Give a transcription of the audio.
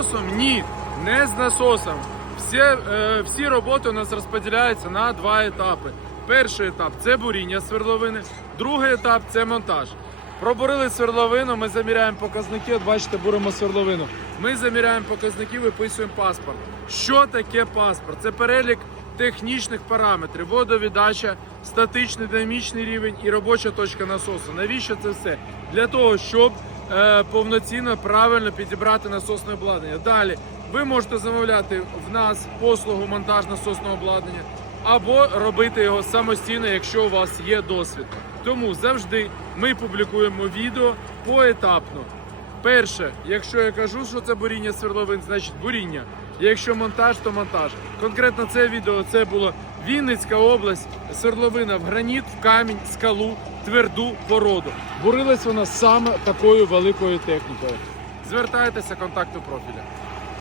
насосом? Ні, не з насосом. Всі, е, всі роботи у нас розподіляються на два етапи. Перший етап це буріння свердловини, другий етап це монтаж. Пробурили свердловину, ми заміряємо показники. От бачите, буримо свердловину. Ми заміряємо показники, виписуємо паспорт. Що таке паспорт? Це перелік технічних параметрів: водовіддача, статичний динамічний рівень і робоча точка насосу. Навіщо це все? Для того, щоб е, повноцінно правильно підібрати насосне обладнання. Далі ви можете замовляти в нас послугу монтаж насосного обладнання або робити його самостійно, якщо у вас є досвід. Тому завжди ми публікуємо відео поетапно. Перше, якщо я кажу, що це буріння свердловин, значить буріння. Якщо монтаж, то монтаж. Конкретно це відео це було Вінницька область, свердловина в граніт, в камінь, скалу, тверду породу. Бурилась вона саме такою великою технікою. Звертайтеся, контакту профіля.